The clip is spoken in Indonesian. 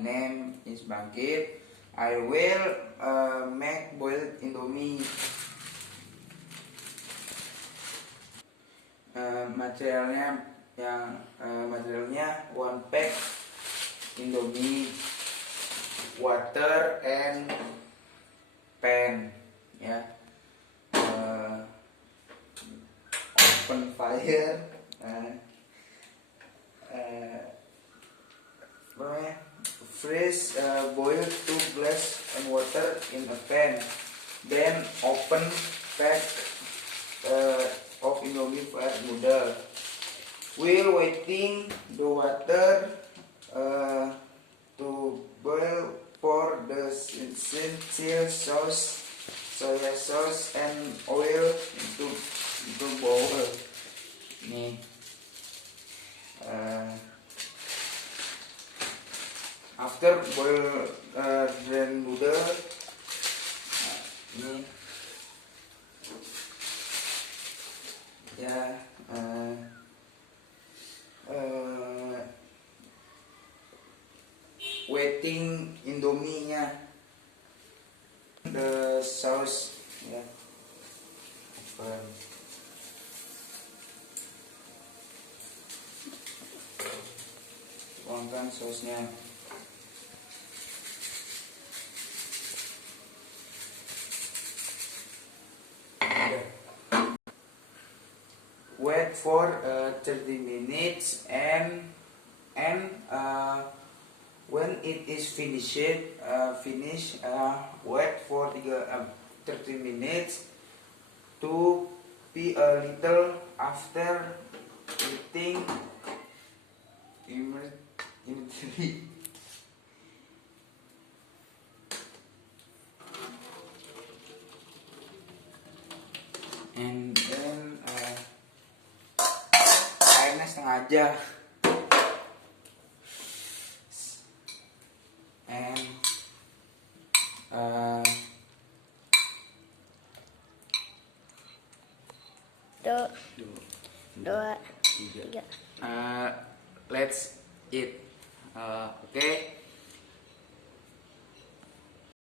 name is Bangkit. I will make boiled indomie. Materialnya 1 pack indomie, water and pan, ya. Open fire. Freeze boil 2 glass and water in a pan. Then open pack of indomie fried noodle. While waiting the water to boil, pour the sincere sauce, soya sauce and oil into bowl. Nih. After boil the noodle, ini ya waiting indomie-nya, the sauce, ya. Tuangkan sausnya. Wait for 30 minutes and when it is finished, wait for 30 minutes to be a little after eating immediately. And then airnya setengah aja. And 2, 3. Let's eat. Okay.